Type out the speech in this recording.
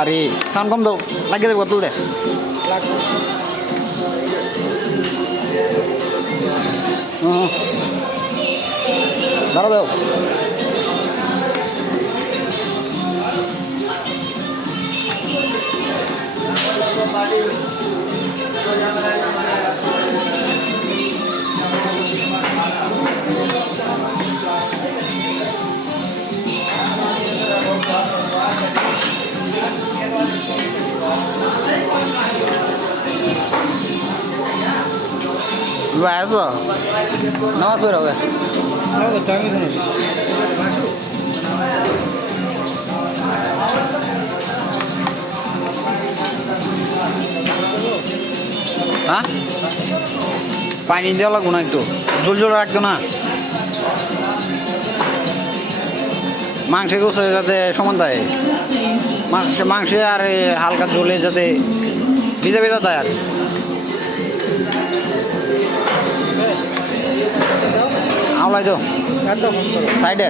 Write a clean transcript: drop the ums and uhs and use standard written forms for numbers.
আরে সাউন্ড কম দাও, লাগিয়ে দেবো তুল দে। দাঁড়া দাও। ভাই আসো, নামাজ পড়ে হবে। হ্যাঁ, পানি দেওয়া লাগবো না, একটু ঝোল ঝোল রাখতো না, মাংসে গোছে যাতে সমান দেয়, মাংসে আর হালকা ঝোলে যাতে ভিজা ভিজা দেয়। আর আওলাই তো সাইডে